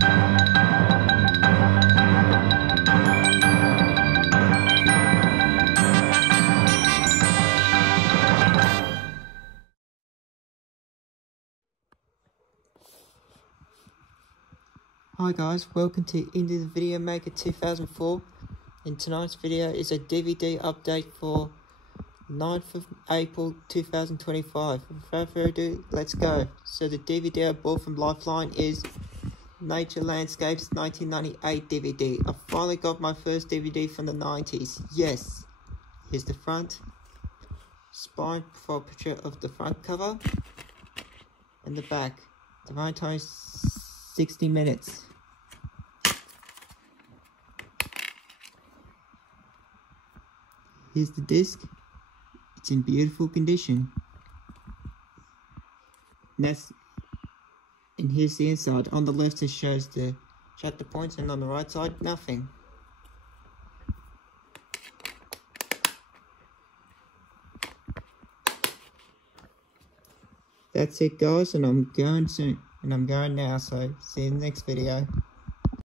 Hi guys, welcome to Into the Video Maker 2004. In tonight's video is a DVD update for 9th of April 2025. Without further ado, let's go. So the DVD I bought from Lifeline is Nature Landscapes 1998 DVD. I finally got my first DVD from the 90s. Yes. Here's the front. Spine profile picture of the front cover. And the back. The runtime is 60 minutes. Here's the disc. It's in beautiful condition. And here's the inside. On the left it shows the shutter points, and on the right side nothing. That's it guys, and I'm going soon. And I'm going now, so see you in the next video.